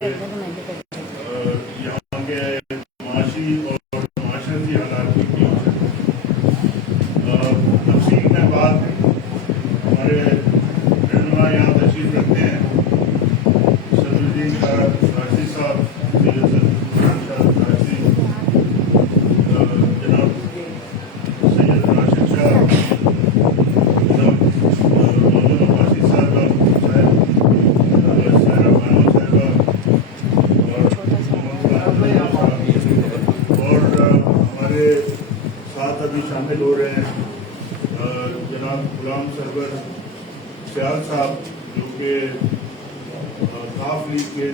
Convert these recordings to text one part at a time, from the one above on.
यहाँ के معاشی اور معاشرتی حالات کی تفصیل میں بات ہمارے رہنما یہاں تشریف رکھتے ہیں صدر الدین راشدی صاحب جناب سید راشد شاہ جناب مولانا عباسی صاحب اور ہمارے ساتھ ابھی شامل ہو رہے ہیں جناب غلام سرور سیال صاحب جو کہ کاف لیگ کے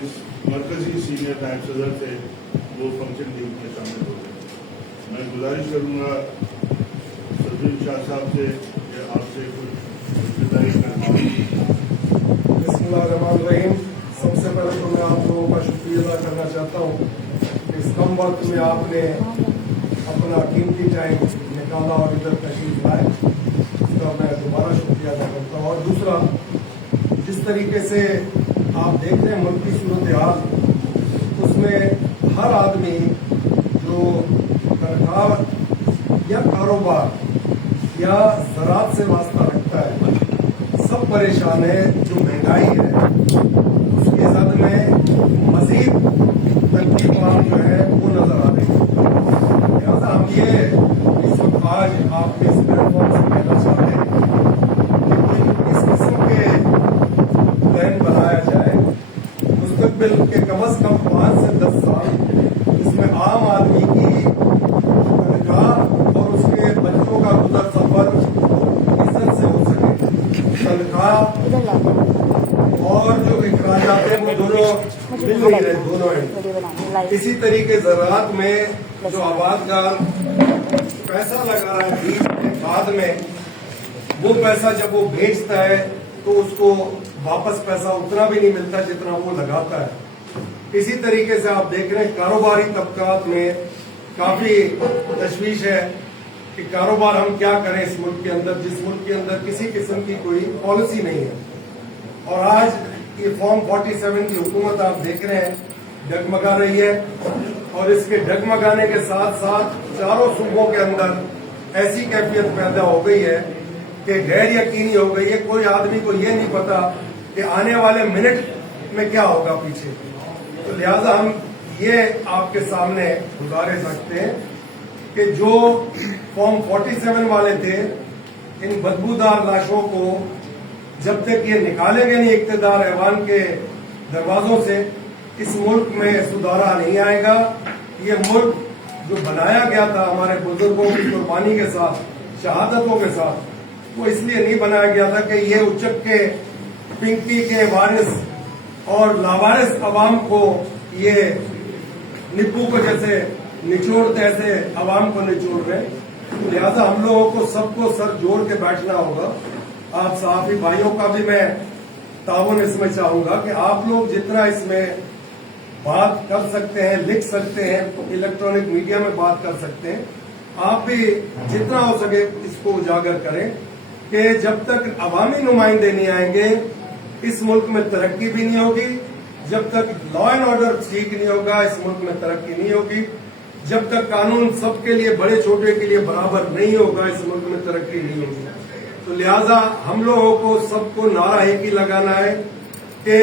مرکزی سینئر نائب صدر تھے، وہ فنکشن لیگ میں شامل ہو رہے ہیں۔ میں گزارش کروں گا صدر شاہ صاحب سے کہ آپ سے کچھ ابتدائی کلمات۔ بسم اللہ الرحمن الرحیم۔ سب سے پہلے تو میں آپ لوگوں کا شکریہ ادا کرنا چاہتا ہوں کہ اس کم وقت میں آپ نے اپنا قیمتی ٹائم نکالا اور ادھر تشریف لائے، اس کا میں دوبارہ شکریہ ادا کرتا ہوں۔ اور دوسرا، جس طریقے سے آپ دیکھ رہے ہیں ملک کی صورتحال، اس میں ہر آدمی جو تنخواہ یا کاروبار یا زراعت سے واسطہ رکھتا ہے، سب پریشان ہے۔ جو مہنگائی ہے اس کی زد میں مزید تکلیفات جو ہے وہ نظر آ رہی ہے۔ لہٰذا ہم یہ اس وقت آج آپ کے اس پلیٹ فارم سے کہنا چاہتے ہیں کہ اس قسم کے پلان بنایا جائے مستقبل کے کم از کم 5 سے 10 سال، جس میں عام آدمی کی تنخواہ اور اس کے بچوں کا گزر سفر عزت سے ہو سکے۔ تنخواہ اور جو اخراجات ہیں وہ دونوں مل نہیں رہے، دونوں ہیں۔ اسی طریقے زراعت میں جو آبادکار پیسہ لگا رہا ہے بیج میں، کھاد میں، وہ پیسہ جب وہ بیچتا ہے تو اس کو واپس پیسہ اتنا بھی نہیں ملتا جتنا وہ لگاتا ہے۔ اسی طریقے سے آپ دیکھ رہے ہیں کاروباری طبقات میں کافی تشویش ہے کہ کاروبار ہم کیا کریں اس ملک کے اندر، جس ملک کے اندر کسی قسم کی کوئی پالیسی نہیں ہے۔ اور آج یہ فارم 47 کی حکومت آپ دیکھ رہے ہیں ڈگمگا رہی ہے، اور اس کے ڈگمگانے کے ساتھ ساتھ چاروں صوبوں کے اندر ایسی کیفیت پیدا ہو گئی ہے کہ غیر یقینی ہو گئی ہے۔ کوئی آدمی کو یہ نہیں پتا کہ آنے والے منٹ میں کیا ہوگا پیچھے۔ تو لہٰذا ہم یہ آپ کے سامنے گزارش رکھتے ہیں کہ جو فارم 47 والے تھے، ان بدبودار لاشوں کو جب تک یہ نکالیں گے نہیں اقتدار ایوان کے دروازوں سے، اس ملک میں سدھارا نہیں آئے گا۔ یہ ملک جو بنایا گیا تھا ہمارے بزرگوں کی قربانی کے ساتھ، شہادتوں کے ساتھ، وہ اس لیے نہیں بنایا گیا تھا کہ یہ اچک کے پنکی کے وارث اور لاوارث عوام کو یہ نپو کو جیسے نچوڑتے ایسے عوام کو نچوڑ رہے۔ لہذا ہم لوگوں کو سب کو سر جوڑ کے بیٹھنا ہوگا۔ آپ صحافی بھائیوں کا بھی میں تعاون اس میں چاہوں گا کہ آپ لوگ جتنا اس میں بات کر سکتے ہیں، لکھ سکتے ہیں، الیکٹرانک میڈیا میں بات کر سکتے ہیں، آپ بھی جتنا ہو سکے اس کو اجاگر کریں کہ جب تک عوامی نمائندے نہیں آئیں گے اس ملک میں ترقی بھی نہیں ہوگی، جب تک لا اینڈ آرڈر ٹھیک نہیں ہوگا اس ملک میں ترقی نہیں ہوگی، جب تک قانون سب کے لیے بڑے چھوٹے کے لیے برابر نہیں ہوگا اس ملک میں ترقی نہیں ہوگی۔ تو لہٰذا ہم لوگوں کو سب کو نعرہ ایک ہی لگانا ہے کہ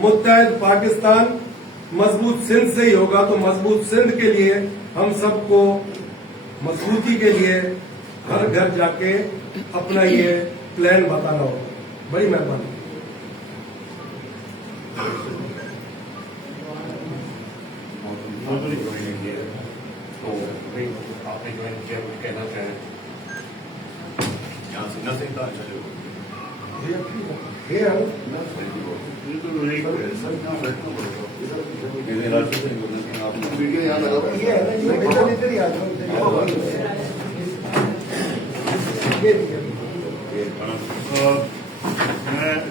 متحد پاکستان مضبوط سندھ سے ہی ہوگا۔ تو مضبوط سندھ کے لیے ہم سب کو مضبوطی کے لیے ہر گھر جا کے اپنا یہ پلان بتانا ہوگا۔ بڑی مہربانی۔ تو آپ نے جوائن کیا کچھ کہنا چاہیں؟ یہاں سے نظر تھا چلے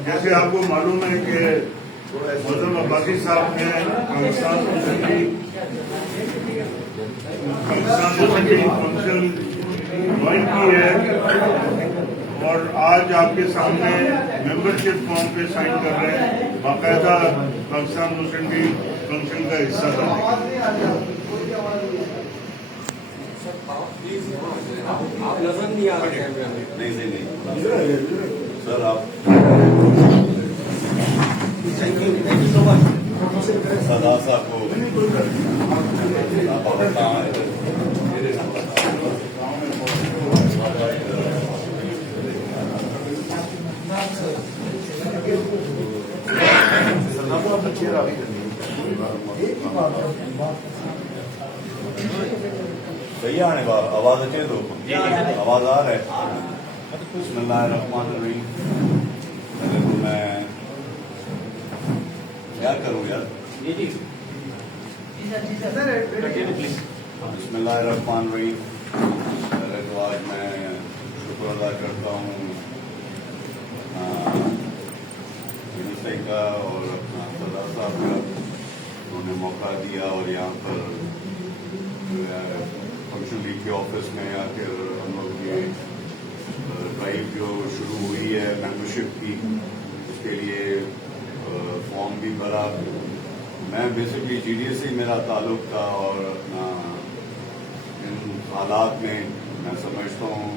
جیسے آپ کو معلوم ہے کہ مولانا عباسی صاحب نے پاکستان کونسل جوائن کی ہے، اور آج آپ کے سامنے ممبرشپ فارم پہ سائن کر رہے ہیں۔ बाकायदा पाकिस्तान मुस्लिम लीग फंक्शन का हिस्सा बने। नहीं सर आप सदा साहब को सही आने आवाज अच्छे तो आवाज आ रहा है। बिस्मिल्लाहिर्रहमानिर्रहीम। पहले तो मैं क्या करूँ यार। बिस्मिल्लाहिर्रहमानिर्रहीम। पहले तो आज मैं शुक्र अदा करता हूँ यूनिसेफ का और अपना सरदार साहब का, उन्होंने मौका दिया और यहाँ पर फंक्शन लीग के ऑफिस में आकर हम लोग ये ड्राइव जो शुरू हुई है मेंबरशिप की, उसके लिए फॉर्म भी भरा। मैं बेसिकली जीडीए से मेरा ताल्लुक था और अपना इन हालात में मैं समझता हूँ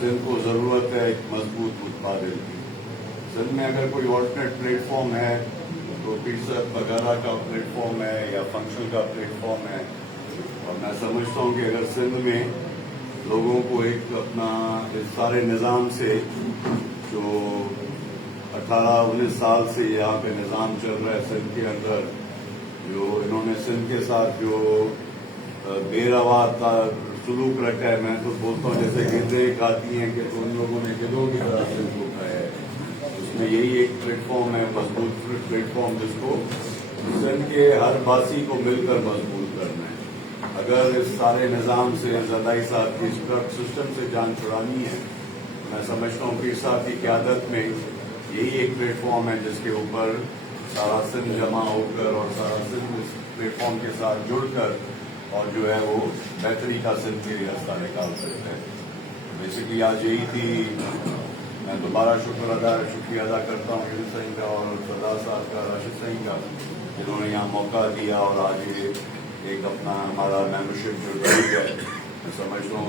सिंध को ज़रूरत है एक मजबूत मुतबादिल की। सिंध में अगर कोई ऑल्टरनेट प्लेटफॉर्म है तो पीर साहब वगैरह का प्लेटफॉर्म है या फंक्शन का प्लेटफॉर्म है। और मैं समझता हूँ कि अगर सिंध में लोगों को एक अपना इस सारे निज़ाम से जो 18-19 साल से यहाँ पे निज़ाम चल रहा है सिंध के अंदर, जो इन्होंने सिंध के साथ जो बेरवा सलूक रखा है, मैं तो बोलता हूँ जैसे गिद्दें खाती हैं कि तो उन लोगों ने गिद्धों की तरह सिंध को खाया है। उसमें यही एक प्लेटफॉर्म है, मजबूत प्लेटफॉर्म, जिसको सिंध के हर बासी को मिलकर मजबूत करना है। अगर इस सारे निज़ाम से ज़रदारी साहब की सिस्टम से जान छुड़ानी है, मैं समझता हूँ पीर साहब की क़यादत में यही एक प्लेटफॉर्म है जिसके ऊपर सारा सिंध जमा होकर और सारा सिंध इस प्लेटफॉर्म के साथ जुड़कर और जो है वो बेहतरी का सिंध के लिए रास्ता निकाल सकते हैं। बेसिकली आज यही थी। मैं दोबारा शुक्रिया अदा करता हूँ यूनिसेफ का और सरदार साहब का, राशिद सिंह का, जिन्होंने यहाँ मौका दिया और आज ये एक अपना हमारा मेंबरशिप जो ड्राइव है, मैं समझता हूँ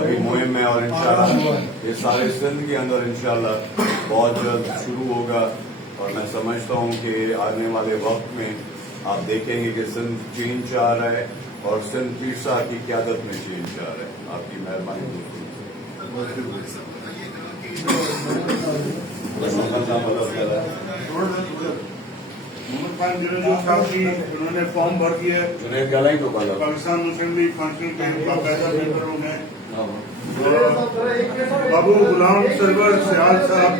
अभी मुहिम है और इंशाल्लाह ये सारे सिंध के अंदर इंशाल्लाह बहुत जल्द शुरू होगा। और मैं समझता हूँ कि आने वाले वक्त में आप देखेंगे कि सिंध चेंज आ रहा है और सिंध पीर साहब की क़यादत में चेंज आ रहा है। आपकी मेहरबानी मोहम्मद खान जुनेजो साहब की उन्होंने फॉर्म भर दिया है। पाकिस्तान मुस्लिम लीग फंक्शन के बाकायदा मेंबर होंगे। बाबू गुलाम सरवर सियाल साहब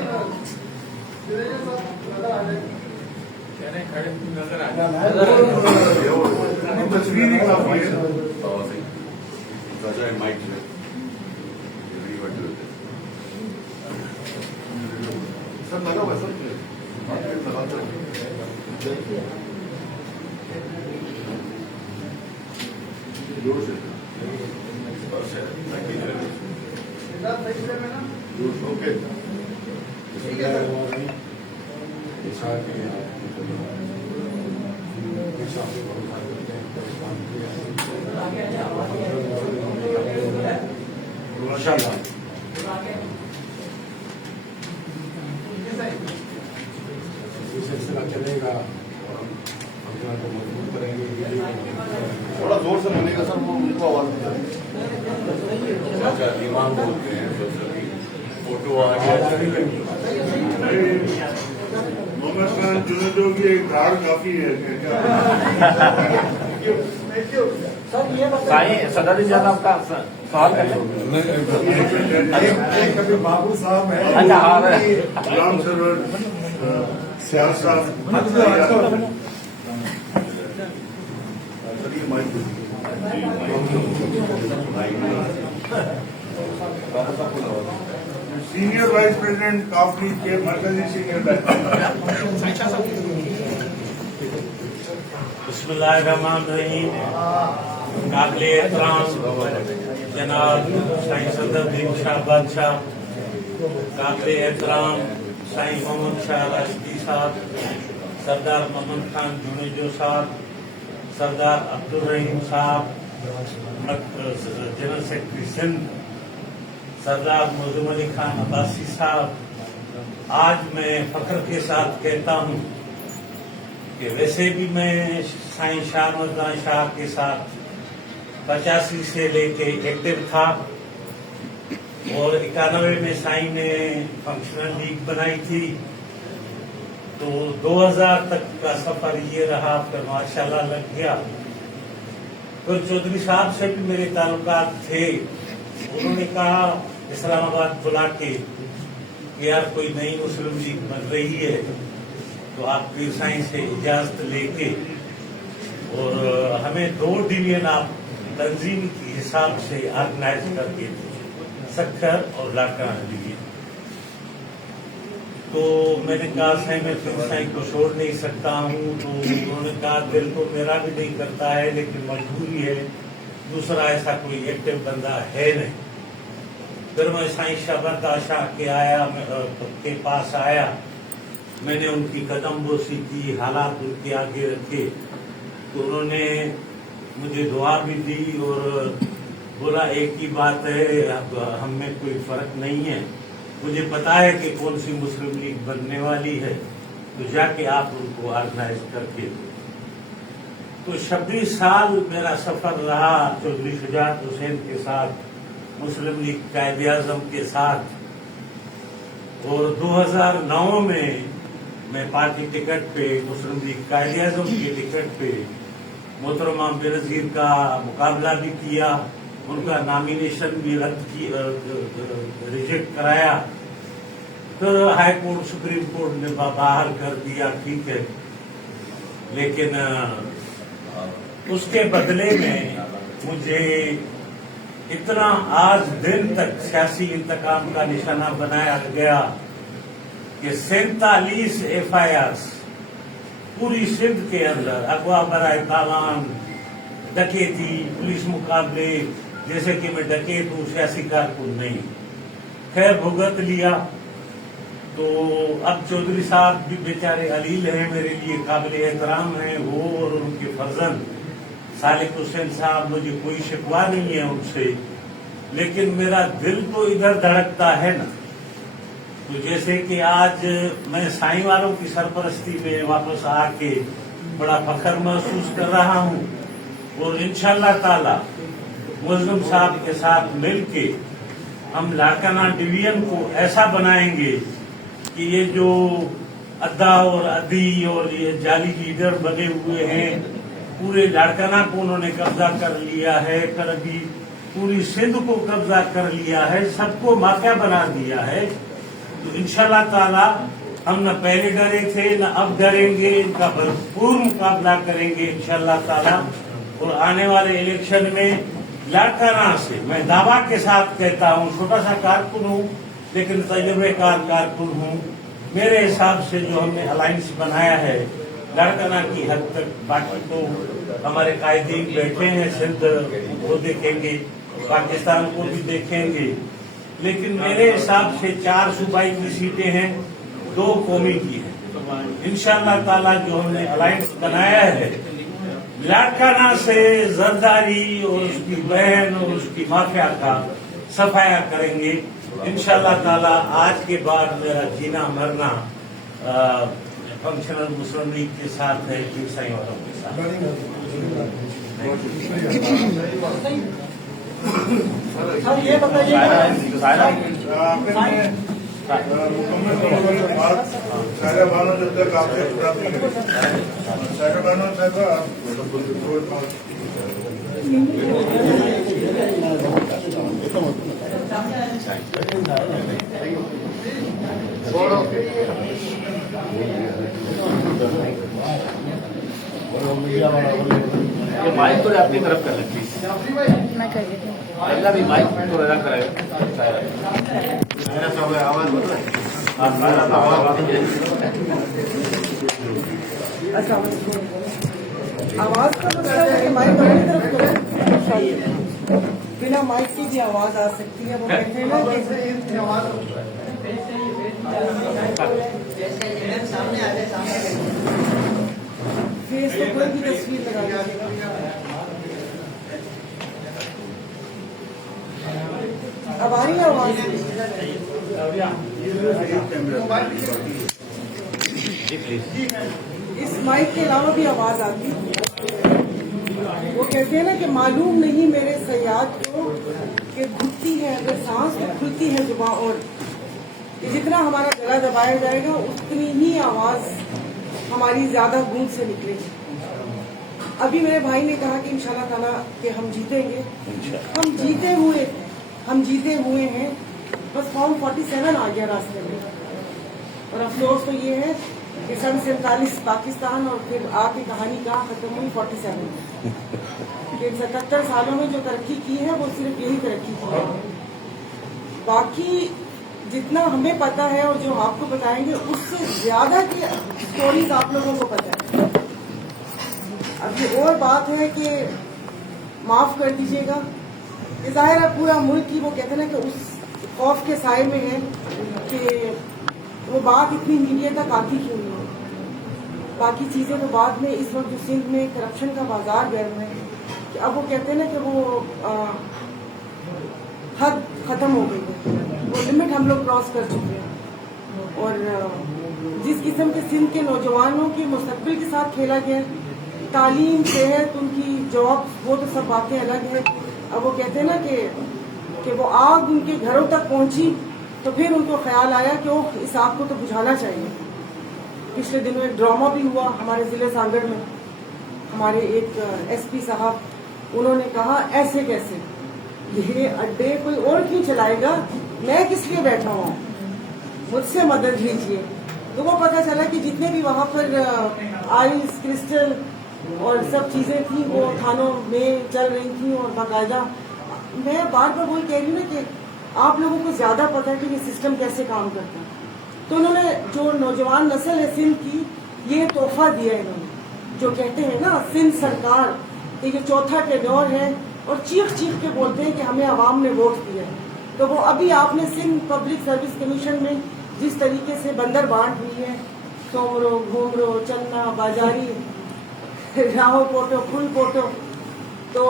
तस्वीर ही काफी है। सर लगा हुआ सर सिलसिला चलेगा और हम अपना को मजबूत करेंगे। थोड़ा जोर से बोलने का सर, वो उनको आवाज इमाम बोलते हैं तो सभी फोटो आ गया। मोहम्मद खान जुनेजो की एक धार काफी है। सदारी ज्यादा आपका सवाल करें। कभी बाबू साहब है, अच्छा हाँ गुलाम सरवर सियाल साहब सीनियर वाइस प्रेसिडेंट काफ लीग के मरकजी सीनियर बिस्मिल्लाहिर्रहमानिर्रहीम। काबिल एहतराम जनाब शाही सदर शाह बादशाह, काबिल एहतराम साईं मोहम्मद शाह राशिदी साहब, सरदार मोहम्मद खान जुनेजो साहब, सरदार अब्दुल रहीम साहब, जनरल सेक्रेटरी सिंध सरदार मौजूद अली खान अब्बासी साहब, आज मैं फख्र के साथ कहता हूँ कि वैसे भी मैं साईं शाह मर्दाना शाह के साथ 85 से लेके एक्टिव था और 91 में साईं ने फंक्शनल लीग बनाई थी, तो 2000 तक का सफर ये रहा, फिर माशाल्लाह लग गया। फिर चौधरी साहब से भी मेरे ताल्लुकात थे, उन्होंने कहा इस्लामाबाद बुला के कि यार कोई नई मुस्लिम लीग बन रही है तो आप पीर साईं से इजाजत लेके और हमें 2 डिवीजन आप तंजीम के हिसाब से ऑर्गेनाइज करके सक्खर और लाड़काना डिवीजन। तो मैंने कहा साईं मैं पीर साईं को छोड़ नहीं सकता हूँ, तो उन्होंने कहा दिल तो मेरा भी नहीं करता है लेकिन मजबूरी है, दूसरा ऐसा कोई एक्टिव बंदा है नहीं। फिर मैं साईं शाह शाह के पास आया, मैंने उनकी कदम बोसी की, हालात उनके आगे रखे, तो उन्होंने मुझे दुआ भी दी और बोला एक ही बात है, अब हम में कोई फर्क नहीं है, मुझे पता है कि कौन सी मुस्लिम लीग बनने वाली है, तो जाके आप उनको ऑर्गेनाइज करके दो। तो 26 साल मेरा सफर रहा चौधरी शुजात हुसैन के साथ, मुस्लिम लीग कायदे आजम के साथ, और 2009 में मैं पार्टी टिकट पे मुस्लिम लीग कायदे आजम के टिकट पे मोहतरमा बेनजीर का मुकाबला भी किया, उनका नॉमिनेशन भी रिजेक्ट कराया, फिर हाई कोर्ट सुप्रीम कोर्ट ने बाहर कर दिया, ठीक है, लेकिन उसके बदले में मुझे इतना आज दिन तक सियासी इंतकाम का निशाना बनाया गया कि 47 FIR पूरी सिंध के अंदर अगवा बराए तालान, डकैती, पुलिस मुकाबले, जैसे कि मैं डकैत हूँ, सियासी कारकुन नहीं, खैर भुगत लिया। तो अब चौधरी साहब भी बेचारे अलील हैं, मेरे लिए काबिल एहतराम हैं वो, और उनके फर्जन सालिक हुसैन साहब, मुझे कोई शिकवा नहीं है उनसे, लेकिन मेरा दिल तो इधर धड़कता है ना। तो जैसे कि आज मैं साईं वालों की सरपरस्ती में वापस आके बड़ा फख्र महसूस कर रहा हूँ, और इंशाअल्लाह ताला मुअज्जम साहब के साथ मिलके हम लाड़काना डिवीजन को ऐसा बनाएंगे कि ये जो अद्दा और अदी और ये जाली लीडर बने हुए हैं, पूरे लाड़काना को उन्होंने कब्जा कर लिया है, फिर अभी पूरी सिंध को कब्जा कर लिया है, सबको माफिया बना दिया है। तो इंशाल्लाह ताला हम न पहले डरे थे न अब डरेंगे, इनका भरपूर मुकाबला करेंगे इंशाल्लाह ताला। और आने वाले इलेक्शन में लाड़काना से मैं दावा के साथ कहता हूँ, छोटा सा कारकुन हूँ लेकिन तजुर्बेकार कारकुन हूँ, मेरे हिसाब से जो हमने अलायंस बनाया है लाड़काना की हद तक, बाकी तो हमारे कायदीन बैठे हैं सिंध वो देखेंगे, पाकिस्तान को भी देखेंगे, लेकिन मेरे हिसाब से 4 सूबाई की सीटें हैं, 2 कौमी की हैं। इंशाअल्लाह ताला जो हमने अलायंस बनाया है लाड़काना से जरदारी और उसकी बहन और उसकी माफिया का सफाया करेंगे इंशाअल्लाह ताला। आज के बाद मेरा जीना मरना फंक्शनल मुस्लिम लीग के साथ है, पीर साईं वालों के साथ। सर ये बताइए मुकम्मल होने के बाद सारा बानो जब तक आपसे प्राप्त नहीं करें, सारा बानो साहब आप ये माइक थोड़े अपनी तरफ कर लें प्लीज। मैं कर देती हूँ। पहला भी माइक थोड़ा रख करेगा, मेरा सब आवाज बोल रहा है, अच्छा आवाज का मतलब है कि माइक अपनी तरफ करें, बिना माइक की भी आवाज आ सकती है, वो कहते हैं ना कि फेस पे कोई भी तस्वीर लगा दीजिएगा। अब आ रही है आवाज? इस माइक के अलावा भी आवाज आती है। वो कहते हैं ना कि मालूम नहीं मेरे सयाद को कि घुटती है अगर सांस तो खुलती है जुबां, और जितना हमारा गला दबाया जाएगा उतनी ही आवाज हमारी ज्यादा गूंज से निकलेगी। अभी मेरे भाई ने कहा कि इंशाल्लाह ताला कि हम जीतेंगे। हम जीते हुए हैं, बस फॉर्म 47 आ गया रास्ते में। और अफसोस तो ये है कि सन 47 पाकिस्तान और फिर आके कहानी कहाँ खत्म हुई 47 में। कि 77 सालों में जो तरक्की की है वो सिर्फ यही तरक्की की है। बाकी जितना हमें पता है और जो आपको बताएंगे उससे ज्यादा की स्टोरीज आप लोगों को पता है। अब ये और बात है कि माफ कर दीजिएगा, जाहिर है पूरा मुल्क की वो कहते हैं ना कि उस खौफ के साए में है कि वो बात इतनी मीडिया तक आती क्यों नहीं है। बाकी चीजें तो बाद में, इस वक्त जो सिंध में करप्शन का बाजार गर्म है कि अब वो कहते हैं ना कि वो हद खत्म हो गई है, वो लिमिट हम लोग क्रॉस कर चुके हैं। और जिस किस्म के सिंध के नौजवानों के मुस्तकबिल के साथ खेला गया, तालीम, सेहत, उनकी जॉब, वो तो सब बातें अलग हैं। अब वो कहते हैं ना कि वो आग उनके घरों तक पहुंची तो फिर उनको ख्याल आया कि ओह इस आग को तो बुझाना चाहिए। पिछले दिनों एक ड्रामा भी हुआ हमारे जिले सांगड़ में। हमारे एक एसपी साहब, उन्होंने कहा ऐसे कैसे, ये अड्डे कोई और क्यों चलाएगा, मैं किस लिए बैठा हूँ, मुझसे मदद लीजिए। तो वो पता चला कि जितने भी वहाँ पर आइस, क्रिस्टल और सब चीजें थी वो थानों में चल रही थी। और बाकायदा मैं बार बार वही कह रही हूँ ना कि आप लोगों को ज्यादा पता है कि ये सिस्टम कैसे काम करता है। तो उन्होंने जो नौजवान नस्ल है सिंध की, ये तोहफा दिया इन्होंने, जो कहते हैं ना सिंध सरकार, तो ये चौथा टेन्योर है और चीख चीख के बोलते हैं कि हमें आवाम ने वोट दिया। तो वो अभी आपने सिंध पब्लिक सर्विस कमीशन में जिस तरीके से बंदर बांट हुई है, सोमरो, घूमरो, चन्ना, बाजारी, राहो पोटो, फुल पोटो, तो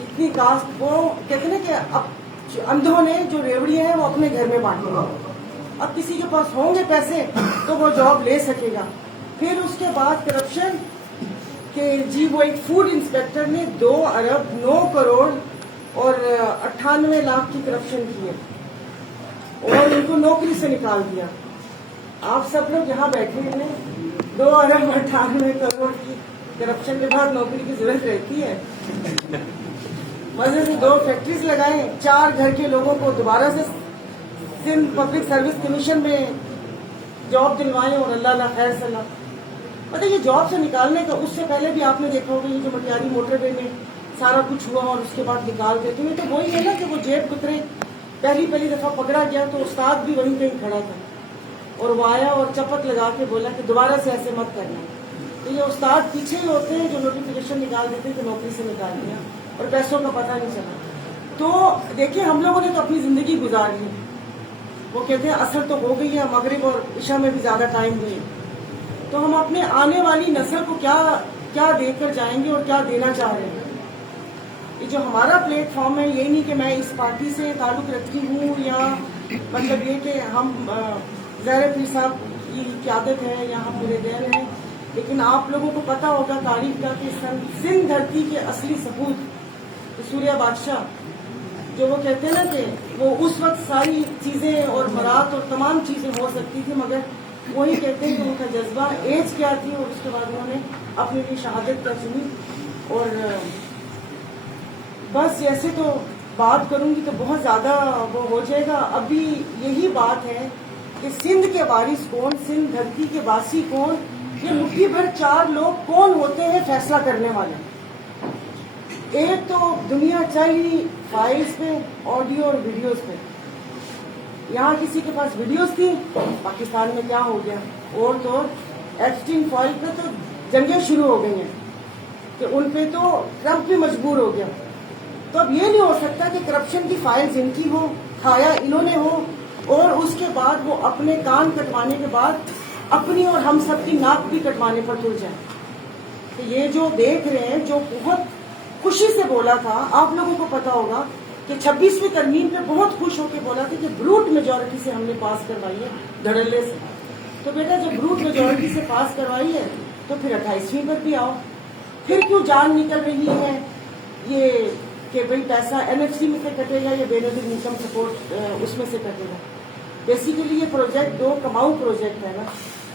इतनी कास्ट, वो कहते हैं कि अब अंधों ने जो रेवड़ियां हैं वो अपने घर में बांटेगा। अब किसी के पास होंगे पैसे तो वो जॉब ले सकेगा। फिर उसके बाद करप्शन के जी, वो एक फूड इंस्पेक्टर ने 2 अरब 9 करोड़ और 98 लाख की करप्शन की है और उनको नौकरी से निकाल दिया। आप सब लोग यहाँ बैठे हैं, 2 अरब 98 करोड़ की करप्शन के बाद नौकरी की जरूरत रहती है। मजे से 2 फैक्ट्रीज लगाए, 4 घर के लोगों को दोबारा से सिंध पब्लिक सर्विस कमीशन में जॉब दिलवाए और अल्लाह ना खैर सलाह। मतलब ये जॉब से निकालने का, उससे पहले भी आपने देखा होगा ये जो मटियारी मोटरवे में सारा कुछ हुआ और उसके बाद निकाल देते हैं। तो वही है ना कि वो जेब कुतरे, पहली दफा पकड़ा गया तो उस्ताद भी वहीं कहीं खड़ा था और वो आया और चपत लगा के बोला कि दोबारा से ऐसे मत करना। तो ये उस्ताद पीछे ही होते हैं जो नोटिफिकेशन निकाल देते हैं कि नौकरी से निकाल दिया और पैसों का पता नहीं चला। तो देखिए हम लोगों ने तो अपनी जिंदगी गुजार ली। वो कहते हैं असर तो हो गई है, मगरिब और इशा में भी ज्यादा टाइम नहीं है। तो हम अपने आने वाली नस्ल को क्या देकर जाएंगे और क्या देना चाह रहे हैं। ये जो हमारा प्लेटफॉर्म है, ये नहीं कि मैं इस पार्टी से ताल्लुक रखती हूँ या मतलब ये कि हम ज़हरा पीर साहब की क़यादत है या हम पूरे देन हैं, लेकिन आप लोगों को पता होगा तारीख का कि सिंध धरती के असली सबूत सूर्या बादशाह, जो वो कहते हैं ना कि वो उस वक्त सारी चीजें और बारात और तमाम चीजें हो सकती थी, मगर वही कहते हैं कि उनका जज्बा, एज क्या थी और उसके बाद उन्होंने अपने लिए शहादत क्या चुनी। और बस ऐसे तो बात करूंगी तो बहुत ज्यादा वो हो जाएगा। अभी यही बात है कि सिंध के वारिस कौन, सिंध धरती के वासी कौन, ये मुट्ठी भर 4 लोग कौन होते हैं फैसला करने वाले। एक तो दुनिया चल ही फाइल्स पे, ऑडियो और वीडियोस पे। यहाँ किसी के पास वीडियोस थी, पाकिस्तान में क्या हो गया, और तो एप्स्टीन फाइल पे तो जंगें शुरू हो गई हैं कि उन पे तो ट्रंप भी मजबूर हो गया। तो अब ये नहीं हो सकता कि करप्शन की फाइल्स इनकी हो, खाया इन्होंने हो, اور اس کے بعد وہ اپنے کان کٹوانے کے بعد اپنی اور ہم سب کی ناک بھی کٹوانے پر تل جائیں. تو یہ جو دیکھ رہے ہیں، جو بہت خوشی سے بولا تھا، آپ لوگوں کو پتا ہوگا کہ 26ویں ترمیم پہ بہت خوش ہو کے بولا تھا کہ بروٹ میجورٹی سے ہم نے پاس کروائی ہے، دھڑلے سے. تو بیٹا جب بروٹ میجورٹی سے پاس کروائی ہے تو پھر 28ویں پر بھی آؤ. پھر کیوں جان نکل رہی ہے یہ کہ بھئی پیسہ NFC میں سے کٹے گا یا ویریبل انکم سپورٹ اس میں سے کٹے گا. بیسیکلی یہ پروجیکٹ 2 کماؤ پروجیکٹ ہے نا،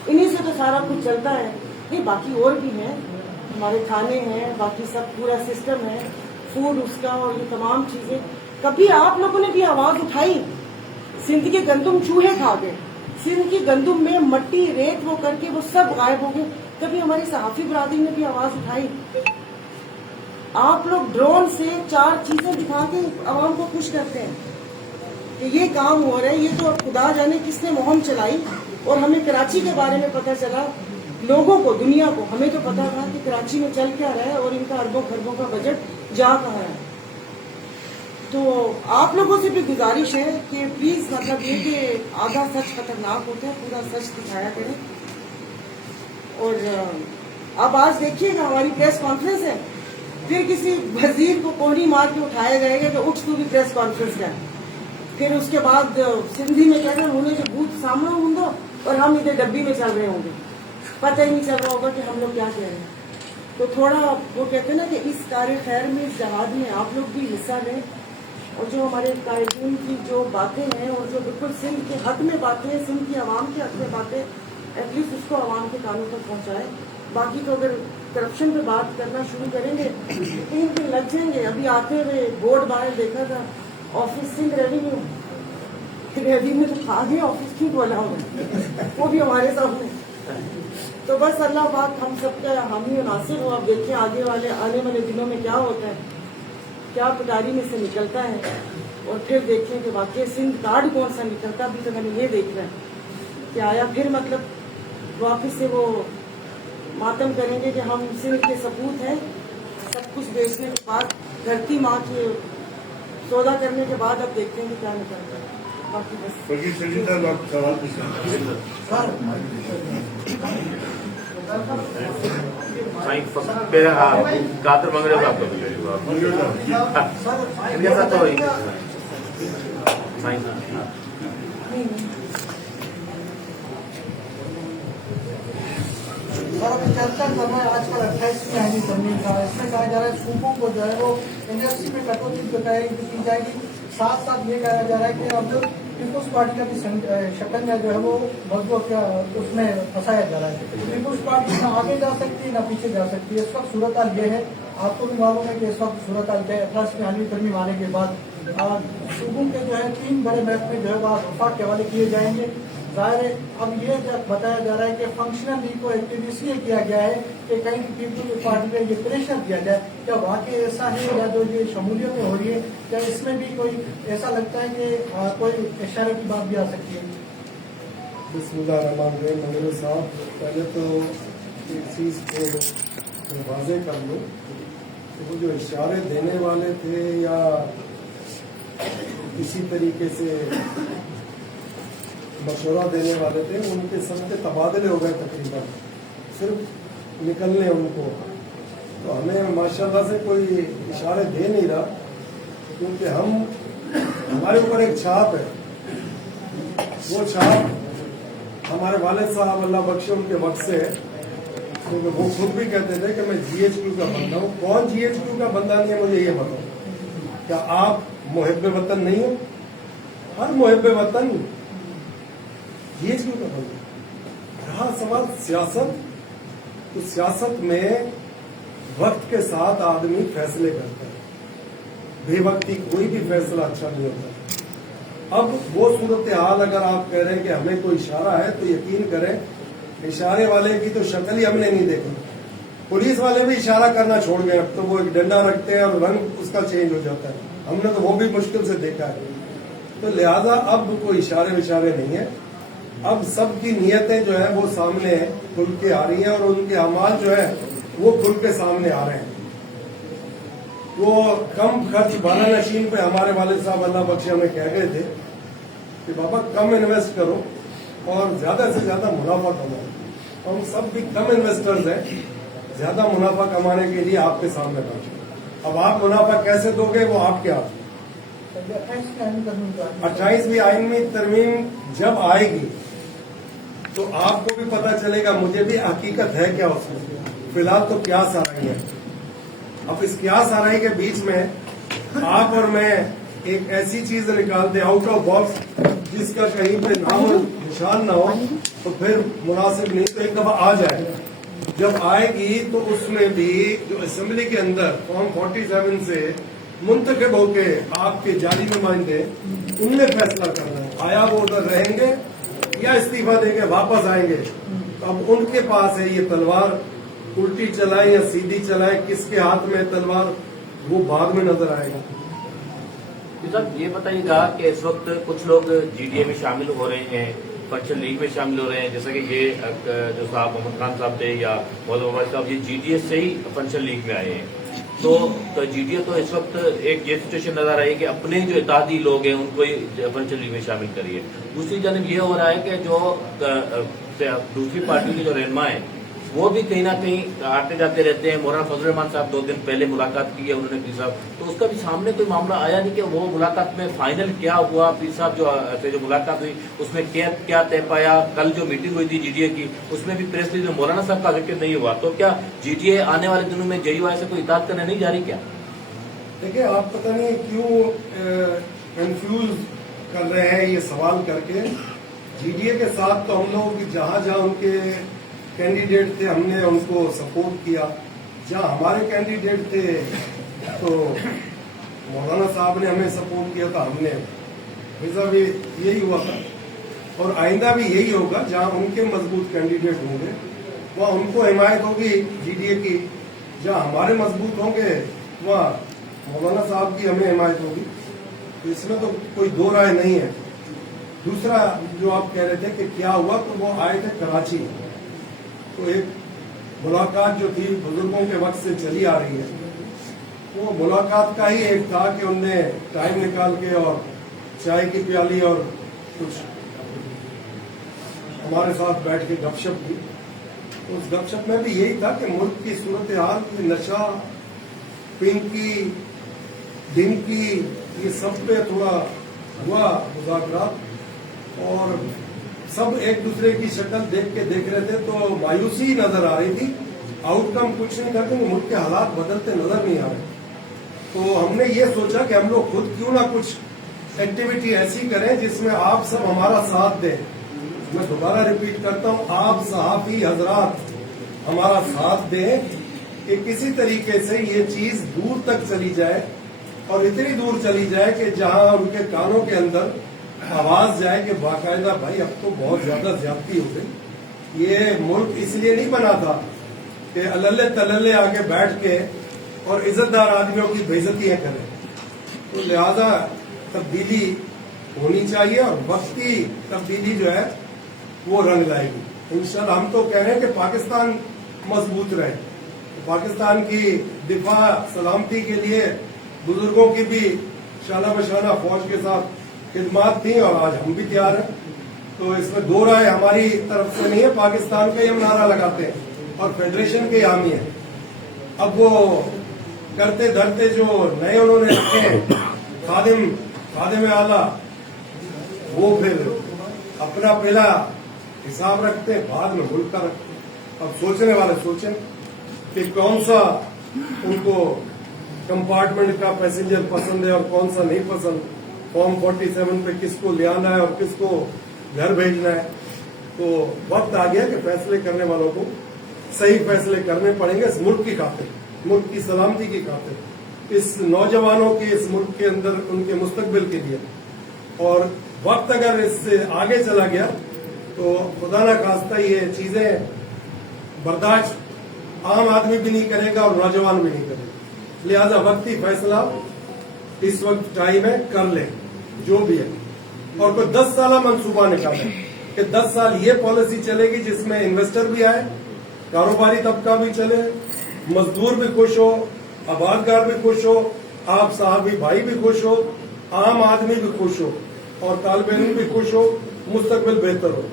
انہی سے تو سارا کچھ چلتا ہے. یہ باقی اور بھی ہیں، ہمارے کھانے ہیں، باقی سب پورا سسٹم ہے، فوڈ اس کا اور یہ تمام چیزیں. کبھی آپ لوگوں نے بھی آواز اٹھائی؟ سندھ کے گندم چوہے کھا گئے، سندھ کی گندم میں مٹی ریت وہ کر کے وہ سب غائب ہو گئے. کبھی ہماری صحافی برادری نے بھی آواز اٹھائی؟ آپ لوگ ڈرون سے 4 چیزیں دکھا کے عوام کو خوش کرتے ہیں کہ یہ کام ہو رہا ہے. یہ تو خدا جانے کس نے مہم چلائی. اور ہمیں کراچی کے بارے میں پتہ چلا، لوگوں کو، دنیا کو، ہمیں تو پتا تھا کہ کراچی میں چل کیا رہا ہے اور ان کا اربوں خربوں کا بجٹ جا کہاں ہے. تو آپ لوگوں سے بھی گزارش ہے کہ پلیز مطلب یہ کہ آدھا سچ خطرناک ہوتا ہے، پورا سچ دکھایا کریں. اور اب آج دیکھیے گا ہماری پریس کانفرنس ہے، پھر کسی وزیر کو کوہنی مار کے اٹھایا جائے گا کہ اٹھ تو بھی پریس کانفرنس کا. پھر اس کے بعد سندھی میں کہنا انہیں جو بوتھ سامنا ہوں گا اور ہم ادھر ڈبی میں چل رہے ہوں گے، پتہ ہی نہیں چل رہا ہوگا کہ ہم لوگ کیا کہہ رہے ہیں. تو تھوڑا وہ کہتے ہیں نا کہ اس کار خیر میں، اس جہاد میں آپ لوگ بھی حصہ لیں. اور جو ہمارے قائدین کی جو باتیں ہیں اور جو بالکل سندھ کے حق میں باتیں ہیں، سندھ کی عوام کے حق میں باتیں، ایٹ لیسٹ اس کو عوام کے کانوں تک پہنچائے. باقی تو اگر کرپشن پہ بات کرنا شروع کریں گے 3 دن لگ جائیں گے. ابھی آتے ہوئے بورڈ باہر دیکھا تھا، آفس سندھ ریونیو میں تو کھا گیا، آفس کیوں بولا ہوگا، وہ بھی ہمارے سامنے. تو بس اللہ پاک ہم سب کا حامی و ناصر ہو. اب دیکھیں آنے والے دنوں میں کیا ہوتا ہے، کیا پٹاری میں سے نکلتا ہے. اور پھر دیکھیں کہ واقعی سندھ کارڈ کون سا نکلتا. ابھی تو میں نے یہ دیکھ رہا ہے کہ آیا پھر مطلب واپس سے وہ ماتم کریں گے کہ ہم سندھ کے سپوت ہیں. سب کچھ بیچنے کے بعد، دھرتی ماں کے سودا کرنے کے بعد اب دیکھتے ہیں کہ کیا نکلتا ہے. باقی بس بلکہ سلیم صاحب آپ سوال پوچھیں. قادر منگرے صاحب کا ان کے ساتھ تو چرچا کر رہا ہے آج کل 28ویں آئینی ترمیم کا. اس میں کہا جا رہا ہے صوبوں کو جو ہے وہ NFC میں کٹوتی کی جائے گی. ساتھ ساتھ یہ کہا جا رہا ہے کہ اب پیپلز پارٹی کا بھی شکل میں جو ہے وہ موضوع اس میں پھنسایا جا رہا ہے. پیپلز پارٹی نہ آگے جا سکتی ہے نہ پیچھے جا سکتی ہے. اس وقت صورتحال یہ ہے، آپ کو بھی معلوم ہے کہ اس وقت صورتحال ہے 28ویں آئینی ترمیم آنے کے بعد صوبوں کے جو ہے 3 بڑے محکمے جو ہے وہ وفاق کے حوالے کیے جائیں گے. ظاہر ہے اب یہ جب بتایا جا رہا ہے کہ فنکشنل لیگ کو ایکٹیو اس لیے کیا گیا ہے کہ کہیں پیپلز پارٹی پہ یہ پریشر دیا جائے. کیا واقعی ایسا ہے یا جو یہ شمولیت میں ہو رہی ہے، کیا اس میں بھی کوئی ایسا لگتا ہے کہ کوئی اشارے کی بات بھی آ سکتی ہے؟ بسم اللہ الرحمن الرحیم. منگلو صاحب، پہلے تو ایک چیز کو واضح کر لوں کہ وہ جو اشارے دینے والے تھے یا کسی طریقے سے مشورہ دینے والے تھے، ان کے سب کے تبادلے ہو گئے تقریباً، صرف نکلنے ان کو. تو ہمیں ماشاءاللہ سے کوئی اشارے دے نہیں رہا، کیونکہ ہمارے اوپر ایک چھاپ ہے. وہ چھاپ ہمارے والد صاحب اللہ بخشے ان کے وقت سے ہے، کیونکہ وہ خود بھی کہتے تھے کہ میں GHQ کا بندہ ہوں. کون GHQ کا بندہ نہیں ہے مجھے یہ بتاؤ. کیا آپ محب وطن نہیں ہو؟ ہر محب وطن GHQ کا بندہ. رہا سوال سیاست، تو سیاست میں وقت کے ساتھ آدمی فیصلے کرتا ہے. بے وقتی کوئی بھی فیصلہ اچھا نہیں ہوتا. اب وہ صورتحال اگر آپ کہہ رہے ہیں کہ ہمیں کوئی اشارہ ہے تو یقین کریں اشارے والے کی تو شکل ہی ہم نے نہیں دیکھی. پولیس والے بھی اشارہ کرنا چھوڑ گئے. اب تو وہ ایک ڈنڈا رکھتے ہیں اور رنگ اس کا چینج ہو جاتا ہے. ہم نے تو وہ بھی مشکل سے دیکھا ہے. تو لہذا اب کوئی اشارے وشارے نہیں ہیں. اب سب کی نیتیں جو ہے وہ سامنے کھل کے آ رہی ہیں اور ان کے اعمال جو ہے وہ کھل کے سامنے آ رہے ہیں. وہ کم خرچ بالا نشین پہ ہمارے والد صاحب اللہ بخش ہمیں کہہ گئے تھے कि बाबा कम इन्वेस्ट करो और ज्यादा से ज्यादा मुनाफा कमाओ। हम सब भी कम इन्वेस्टर्स हैं, ज्यादा मुनाफा कमाने के लिए आपके सामने बैठे। अब आप मुनाफा कैसे दोगे वो आपके हाथ में। 28वीं आईनी तरमीम जब आएगी तो आपको भी पता चलेगा, मुझे भी हकीकत है क्या उसमें। फिलहाल तो क्यास आ रही है। अब इस क्यास आ रही के बीच में आप और मैं एक ऐसी चीज निकाल दे आउट ऑफ बॉक्स जिसका कहीं पे नाम निशान ना हो तो फिर मुनासिब नहीं। तो एक दफा आ जाए, जब आएगी तो उसमें भी जो असेंबली के अंदर फॉर्म 47 से मुंतखब होके आपके जारी नुमाइंदे उनने फैसला करना है, आया वो उधर रहेंगे या इस्तीफा देके वापस आएंगे। तो अब उनके पास है ये तलवार, उल्टी चलाए या सीधी चलाए, किसके हाथ में है तलवार वो बाद में नजर आएगा। साहब ये बताइएगा कि इस वक्त कुछ लोग जीडीए में शामिल हो रहे हैं, फंक्शन लीग में शामिल हो रहे हैं, जैसे कि ये जो साहब मोहम्मद खान साहब थे या मोहम्मद साहब, ये जीडीए से ही फंक्शन लीग में आए हैं। तो जीडीए तो इस वक्त एक ये सिचुएशन नजर आई कि अपने जो इत्तेहादी लोग हैं उनको ही फंक्शन लीग में शामिल करिए। दूसरी जानब ये हो रहा है कि जो दूसरी पार्टी के जो रहनुमा है वो भी कहीं ना कहीं आते जाते रहते हैं। मौलाना फजल रहमान साहब 2 दिन पहले मुलाकात की है उन्होंने पीर साहब, तो उसका भी सामने कोई मामला आया नहीं कि वो मुलाकात में फाइनल क्या हुआ। पीर साहब जो मुलाकात हुई उसमें क्या तय पाया। कल जो मीटिंग हुई थी जीडीए की उसमें भी प्रेस रिलीज में मौलाना साहब का जिक्र नहीं हुआ। तो क्या जीडीए आने वाले दिनों में जेयूआई से कोई इताअत करने नहीं जा रही क्या? देखिए, आप पता नहीं क्यों कंफ्यूज कर रहे हैं ये सवाल करके। जीडीए के साथ तो हम लोग जहां जहां उनके कैंडिडेट थे हमने उनको सपोर्ट किया, जहां हमारे कैंडिडेट थे तो मौलाना साहब ने हमें सपोर्ट किया था, हमने वैसा भी यही हुआ था और आइंदा भी यही होगा। जहां उनके मजबूत कैंडिडेट होंगे वहां उनको हिमायत होगी जीडीए की, जहां हमारे मजबूत होंगे वहां मौलाना साहब की हमें हिमायत होगी। तो इसमें तो कोई दो राय नहीं है। दूसरा जो आप कह रहे थे कि क्या हुआ, तो वो आए थे कराची, तो एक मुलाकात जो थी बुजुर्गों के वक्त से चली आ रही है, वो मुलाकात का ही एक था कि उनने टाइम निकाल के और चाय की प्याली और कुछ हमारे साथ बैठ के गपशप की। तो उस गपशप में भी यही था कि मुल्क की सूरत हाल, नशा, पिंकी, डिंकी, ये सब पे थोड़ा हुआ मुज़ाकरात और सब एक दूसरे की शक्ल देख रहे थे तो मायूसी नजर आ रही थी। आउटकम कुछ नहीं था क्योंकि मुल्क के हालात बदलते नजर नहीं आ रहे। तो हमने ये सोचा कि हम लोग खुद क्यों ना कुछ एक्टिविटी ऐसी करें जिसमें आप सब हमारा साथ दें। मैं दोबारा रिपीट करता हूं, आप सहाफी हजरात हमारा साथ दें कि किसी तरीके से ये चीज दूर तक चली जाए और इतनी दूर चली जाए कि जहां उनके कानों के अंदर आवाज जाए कि बाकायदा भाई अब तो बहुत ज्यादा ज्यादती हो गई। ये मुल्क इसलिए नहीं बना था कि अल्ले तल्ले आके बैठ के और इज्जतदार आदमियों की बेइज्जतियां करें। तो लिहाजा तब्दीली होनी चाहिए और वक्ती तब्दीली जो है वो रंग लाएगी इंशाल्लाह। हम तो कह रहे हैं कि पाकिस्तान मजबूत रहे, पाकिस्तान की दिफा सलामती के लिए बुजुर्गों की भी शाना बशाना फौज के साथ खिदमात थी और आज हम भी तैयार हैं। तो इसमें दो राय हमारी तरफ से नहीं है, पाकिस्तान का ही हम नारा लगाते हैं और फेडरेशन के हामी है। अब वो करते धरते जो नए उन्होंने रखे खादिम आला, वो फिर अपना पहला हिसाब रखते बाद में मुल्क का रखते। अब सोचने वाले सोचें कि कौन सा उनको कंपार्टमेंट का पैसेंजर पसंद है और कौन सा नहीं पसंद। फॉर्म 47 पे किसको ले आना है और किसको घर भेजना है। तो वक्त आ गया कि फैसले करने वालों को सही फैसले करने पड़ेंगे इस मुल्क की खातिर, मुल्क की सलामती की खातिर, इस नौजवानों के, इस मुल्क के अंदर उनके मुस्तकबिल के लिए। और वक्त अगर इससे आगे चला गया तो खुदा ना खास्ता ये चीजें बर्दाश्त आम आदमी भी नहीं करेगा और नौजवान भी नहीं करेगा। लिहाजा वक्ती फैसला इस वक्त टाइम है, कर ले जो भी है। और कोई 10 साल मंसूबा निकाले कि 10 साल ये पॉलिसी चलेगी जिसमें इन्वेस्टर भी आए, कारोबारी तबका भी चले, मजदूर भी खुश हो, आबादगार भी खुश हो, आप साहबी भाई भी खुश हो, आम आदमी भी खुश हो और तालिब इल्म भी खुश हो, मुस्तकबिल बेहतर हो,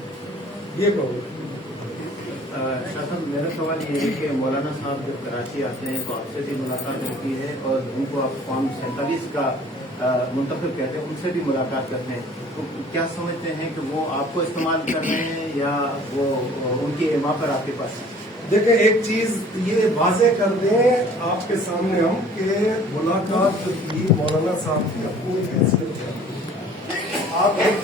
ये कहूँगा। शाह साहब, मेरा सवाल ये है कि मौलाना साहब जब कराची आते हैं तो आपसे भी मुलाकात होती है और उनको आप फॉर्म 47 का मुंतखब कहते हैं, उनसे भी मुलाकात करते हैं, तो क्या समझते हैं कि वो आपको इस्तेमाल कर रहे हैं या वो उनकी इमा पर आपके पास है? देखिए, एक चीज ये वाजे कर दें आपके सामने हम कि मुलाकात की मौलाना साहब की कोई हैसियत नहीं। आप एक